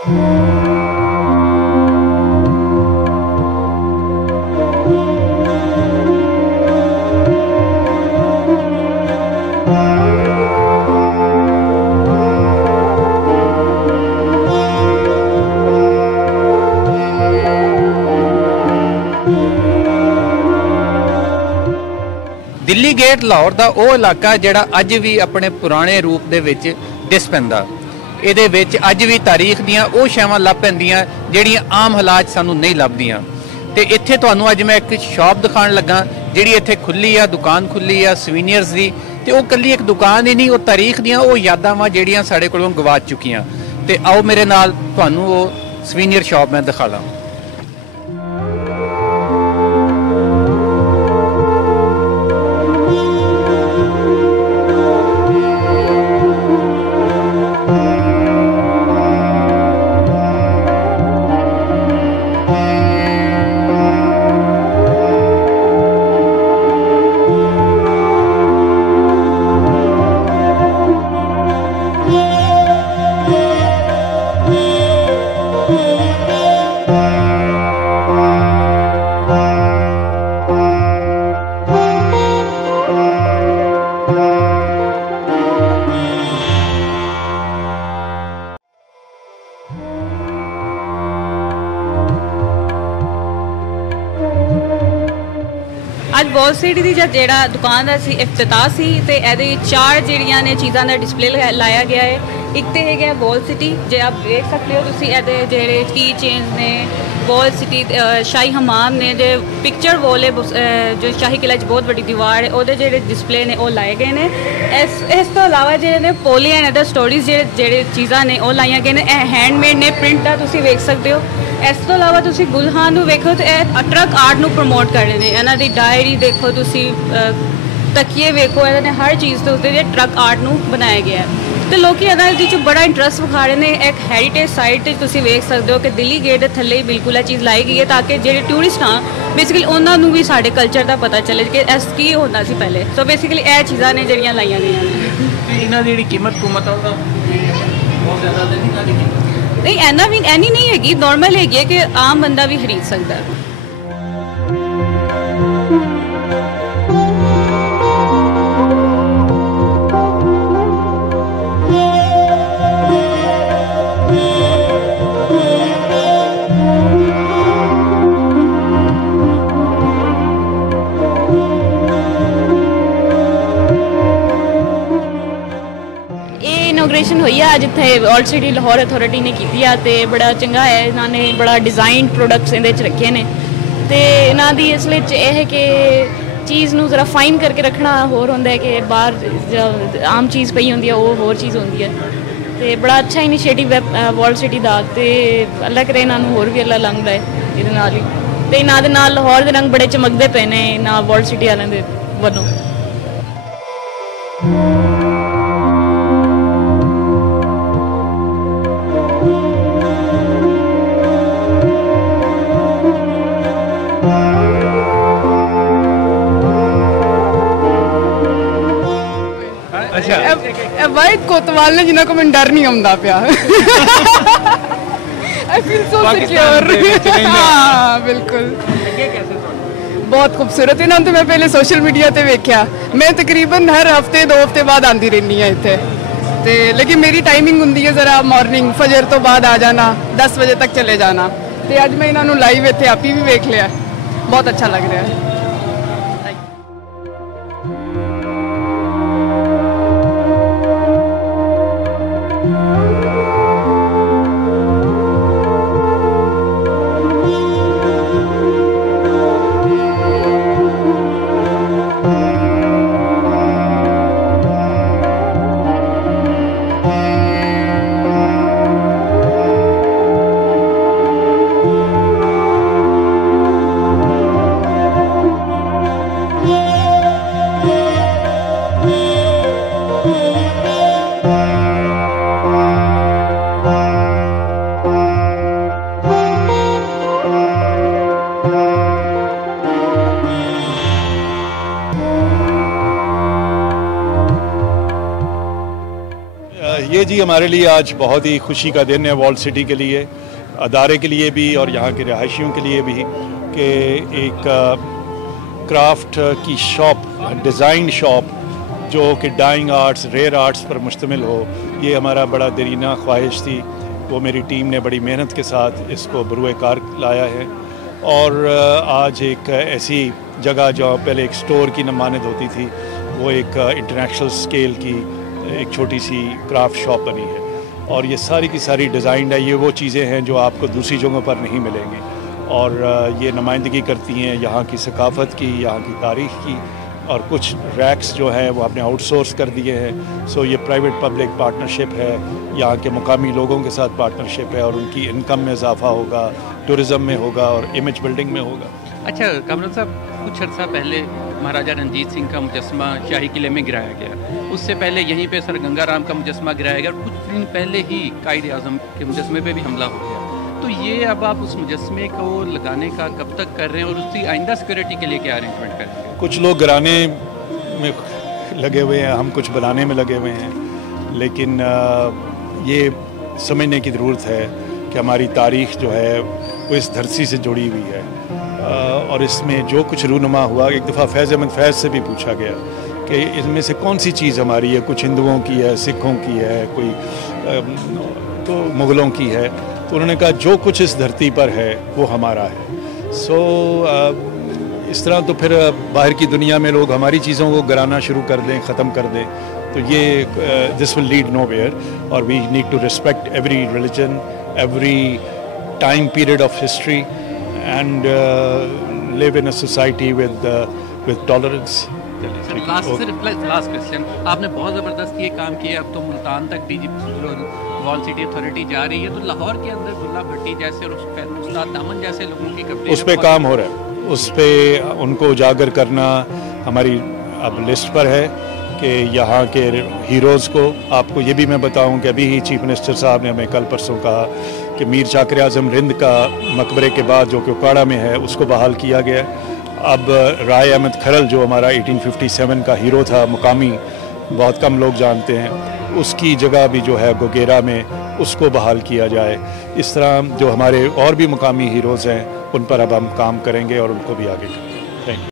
Delhi gate Lahore का वो इलाका जिहड़ा अज भी अपने पुराने रूप दे विच दिस पैंदा। इहदे विच अज भी तारीख दियां वो शैवां लभ पैंदियां जिहड़ियां आम हालात सानूं नहीं लभदियां। ते इत्थे तुहानूं अज मैं एक शॉप दिखाण लगा जिहड़ी इत्थे खुली आ, दुकान खुली आ सवीनियर्स दी। ते वो कल्ली एक दुकान ही नहीं, वो तारीख दियां वो यादां वां जिहड़ियां साडे कोलों गवाच चुकियां। ते आओ मेरे नाल तुहानूं वो सवीनियर शॉप मैं दिखाला। अज वॉल सिटी की जोड़ा दुकान का इफ्तिताह सी ते एदे चार जिहड़ियां ने चीज़ों का डिस्पले लाया गया है। एक तो है वॉल सिटी, जो आप देख सकते हो तुसी एदे जेहड़े की चेन्स ने वॉल सिटी शाही हमाम ने जो पिक्चर वॉल है जो शाही किले बहुत बड़ी दीवार है वो जेहड़े डिस्पले ने वो लाए गए हैं। इस तो अलावा जो पोली एंड अदर स्टोरीज जेहड़े चीज़ां ने वो लाइया गए हैं। हैंडमेड ने प्रिंट का तुसी वेख सकते हो। इस तो अलावा तुसी गुलहान नूं वेखो तो ट्रक आर्ट नूं प्रमोट कर रहे हैं। इन्हां दी डायरी देखो तुसी, तकिए वेखो, इन्होंने हर चीज़ तो उसके ट्रक आर्ट नूं बनाया गया है। तो लोग इन्होंने बड़ा इंटरस्ट विखा रहे हैं। एक हैरीटेज साइट तुम वेख सकते हो कि दिल्ली गेट के थले ही बिल्कुल यह चीज़ लाई गई है ताकि जो टूरिस्ट हाँ बेसिकली उन्होंने भी साढ़े कल्चर का पता चले कि इस की होता सी पहले। सो बेसिकली यह चीज़ा ने जड़ियाँ लाइया गई हैं। कीमत नहीं इन्ना भी एनी नहीं हैगी, नॉर्मल हैगी कि आम बंदा भी खरीद सकता है। इनोग्रेशन हुई है अज इतने ओल्ड सिटी लाहौर अथॉरिटी ने की है तो बड़ा चंगा है। इन्होंने बड़ा डिज़ाइन प्रोडक्ट्स ये रखे ने तो इन्हों की इसलिए यह है कि चीज़ नूं जरा फाइन करके रखना होर होंदा है कि बाहर आम चीज़ पई होंदी है वो होर चीज़ होंदी है। तो बड़ा अच्छा इनिशिएटिव है वर्ल्ड सिटी का। तो अल्लाह करे इन्हों होर भी अल्लाह लंघदा है ये ही। तो इन्हों के नाल लाहौर के रंग बड़े चमकते पे ने इन्होंने वर्ल्ड सिटी वालों के वालों। वाहिद कोतवाल ने जिन्हों को मैं डर नहीं आता पाया। I feel so secure. हाँ बिल्कुल बहुत खूबसूरत। इन्होंने तो मैं पहले सोशल मीडिया पे वेख्या। मैं तकरीबन हर हफ्ते 2 हफ्ते बाद आती रहनी है इतने ते, लेकिन मेरी टाइमिंग होंगी है जरा मॉर्निंग फजर तो बाद आ जाना, 10 बजे तक चले जाना। तो अज मैं इन्होंने लाइव इतने आप ही भी वेख लिया, बहुत अच्छा लग रहा है। जी, हमारे लिए आज बहुत ही खुशी का दिन है वॉल सिटी के लिए, अदारे के लिए भी और यहाँ के रहायशियों के लिए भी, कि एक क्राफ्ट की शॉप, डिज़ाइन शॉप जो कि डाइंग आर्ट्स, रेयर आर्ट्स पर मुश्तमिल हो। ये हमारा बड़ा दरीना ख्वाहिश थी, वो मेरी टीम ने बड़ी मेहनत के साथ इसको बरूए कार लाया है। और आज एक ऐसी जगह जहाँ पहले एक स्टोर की नमानिद होती थी, वो एक इंटरनेशनल स्केल की एक छोटी सी क्राफ्ट शॉप बनी है। और ये सारी की सारी डिज़ाइन है, ये वो चीज़ें हैं जो आपको दूसरी जगहों पर नहीं मिलेंगी, और ये नुमाइंदगी करती हैं यहाँ की सकाफ़त की, यहाँ की तारीख़ की। और कुछ रैक्स जो हैं वो आपने आउटसोर्स कर दिए हैं। सो ये प्राइवेट पब्लिक पार्टनरशिप है, यहाँ के मुकामी लोगों के साथ पार्टनरशिप है, और उनकी इनकम में इजाफा होगा, टूरिज़म में होगा और इमेज बिल्डिंग में होगा। अच्छा कामरान साहब, कुछ अर्सा पहले महाराजा रंजीत सिंह का मुजस्मा शाही किले में गिराया गया, उससे पहले यहीं पे सर गंगाराम का मुजस्मा गिराया गया, और कुछ दिन पहले ही कायद आज़म के मुजस्मे पे भी हमला हो गया। तो ये अब आप उस मुजस्मे को लगाने का कब तक कर रहे हैं, और उसकी आइंदा सिक्योरिटी के लिए क्या अरेंजमेंट करेंगे? कुछ लोग गिराने में लगे हुए हैं, हम कुछ बनाने में लगे हुए हैं, लेकिन ये समझने की ज़रूरत है कि हमारी तारीख़ जो है वो इस धरती से जुड़ी हुई है, और इसमें जो कुछ रूनुमा हुआ, एक दफ़ा फैज़ अहमद फैज़ से भी पूछा गया कि इसमें से कौन सी चीज़ हमारी है, कुछ हिंदुओं की है, सिखों की है, कोई तो मुग़लों की है। तो उन्होंने कहा जो कुछ इस धरती पर है वो हमारा है। सो इस तरह तो फिर बाहर की दुनिया में लोग हमारी चीज़ों को गिराना शुरू कर दें, ख़त्म कर दें, तो ये दिस विल लीड नोवेयर। और we need to respect every religion, every time period of history, and live in a society with tolerance. Last question, आपने बहुत ज़बरदस्त ये काम किया, अब तो मुल्तान तक भी वॉल सिटी अथॉरिटी जा रही है, तो लाहौर के अंदर गुल्ला भट्टी जैसे और उस्ताद दामन जैसे लोगों की कब्जे, उस पर काम हो रहा है, उस पर उनको उजागर करना हमारी अब लिस्ट पर है कि यहाँ के हीरोज़ को। आपको ये भी मैं बताऊं कि अभी ही चीफ मिनिस्टर साहब ने हमें कल परसों कहा कि मीर जाकिर आज़म रिंद का मकबरे के बाद जो कि उकाड़ा में है उसको बहाल किया गया। अब राय अहमद खरल जो हमारा 1857 का हीरो था, मुकामी बहुत कम लोग जानते हैं, उसकी जगह भी जो है गोगेरा में उसको बहाल किया जाए। इस तरह जो हमारे और भी मुकामी हीरोज़ हैं उन पर अब हम काम करेंगे और उनको भी आगे करेंगे। Thank you.